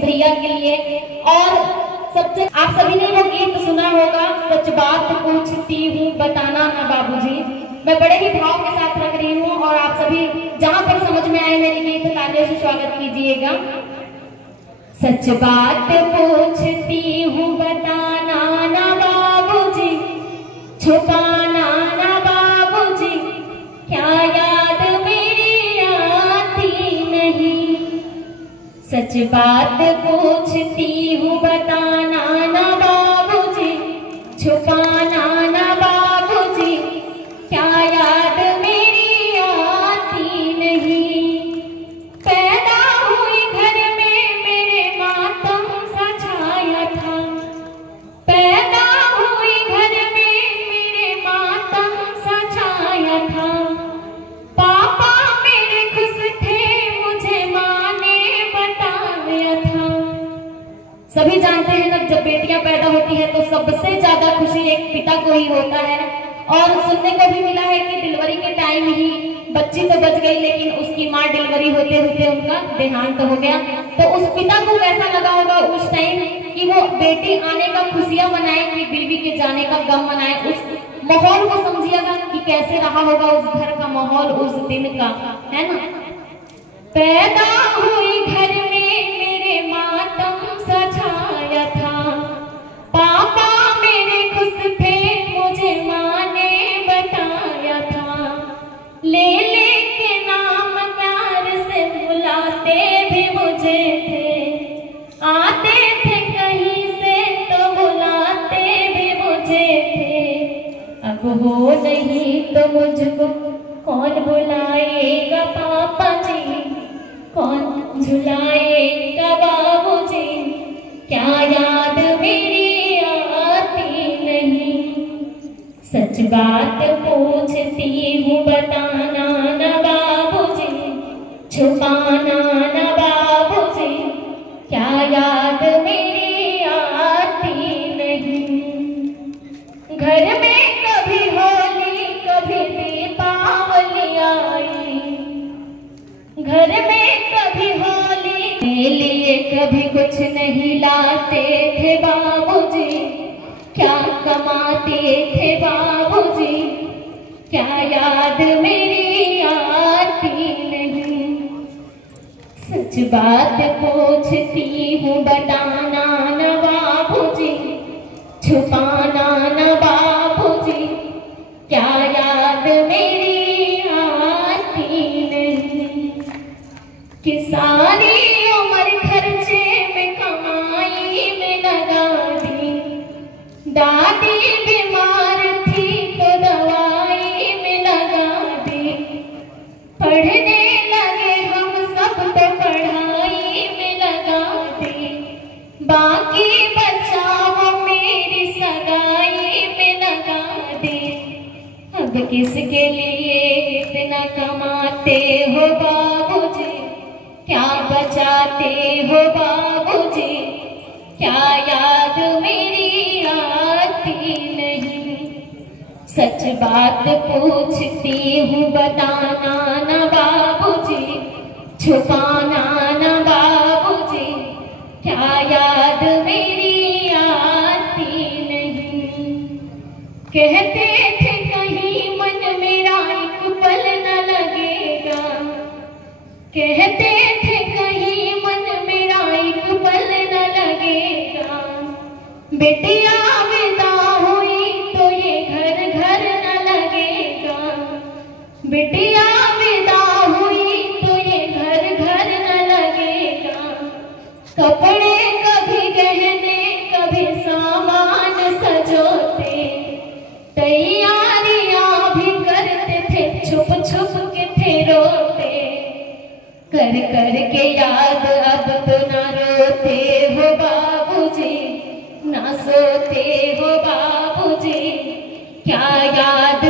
भैया के लिए। और सबसे आप सभी ने वो गीत सुना होगा, सच बात पूछती हूँ बताना ना बाबूजी। मैं बड़े ही भाव के साथ रख रही हूँ और आप सभी जहाँ पर समझ में आए मेरे गीत तालियों से स्वागत कीजिएगा। सच बात पूछती हूँ बताना ना बाबूजी, छुपाना ना बाबूजी, क्या याद मेरी आती नहीं। सच बात पूछती हूँ बताना ना बाबूजी, छुपाना ना बाबूजी, क्या याद मेरी आती नहीं। पैदा हुई घर में मेरे मातम सा छाया था, पैदा हुई घर में मेरे मातम सा छाया था। पापा मेरे खुश थे मुझे माँ ने बताया था। सभी जानते हैं ना, जब बेटियां पैदा होती है तो सबसे ज्यादा खुशी एक पिता को ही होता है। और सुनने को भी मिला है कि डिलीवरी के टाइम ही बच्ची तो बच गई, लेकिन उसकी माँ डिलीवरी होते होते उनका देहांत हो गया। तो उस पिता को कैसा लगा होगा उस टाइम कि वो बेटी आने का खुशियां मनाए कि बीवी के जाने का गम मनाए। उस माहौल को समझिएगा कि कैसे रहा होगा उस घर का माहौल उस दिन का, है ना। पैदा हुई घर में मेरे मातम सा छाया था, पापा मेरे खुश थे मुझे माँ ने बताया था। ले के नाम प्यार से बुलाते भी मुझे थे, आते थे कहीं से तो बुलाते भी मुझे थे। अब हो नहीं तो मुझको कौन बुलाएगा पापा जी, कौन झुलाएगा बाबूजी, क्या याद मेरी आती नहीं। सच बात पूछती हूँ बताना ना बाबूजी, छुपाना ना बाबूजी, क्या याद मेरी आती नहीं। घर में कभी होली कभी दीपावली आई, घर में कभी होली के लिए कभी कुछ नहीं लाते थे बाबूजी, क्या कमाते थे बाबूजी, क्या याद मेरी आती नहीं। सच बात पूछती हूँ बताना ना बाबूजी, छुपाना ना बाबूजी, क्या याद मेरी आती नहीं। कि सारी उम्र खर्चे में कमाई में लगा दी, दादी बीमार थी तो दवाई में लगा दी। पढ़ने लगे हम सब तो पढ़ाई में लगा दी, बाकी बचाओ मेरी सगाई में लगा दी। अब किसके लिए इतना कमाते हो बाबूजी, क्या बचाते हो बाबूजी, क्या याद मेरी आती नहीं। सच बात पूछती हूँ बताना ना बाबूजी, छुपाना ना बाबूजी, क्या याद मेरी आती नहीं। कहते थे कहीं मन मेरा एक पल न लगेगा, कहते थे कहीं मन मेरा एक पल न लगेगा। बेटिया विदा हुई तो ये घर घर न लगेगा, बेटिया विदा हुई तो ये घर घर न लगेगा। कपड़े कभी गहने कभी सामान सजोते, तैयारियां भी करते थे छुप छुप के थे रोते। कर कर के याद अब तो ना रोते हो बाबूजी, ना सोते हो बाबूजी, क्या याद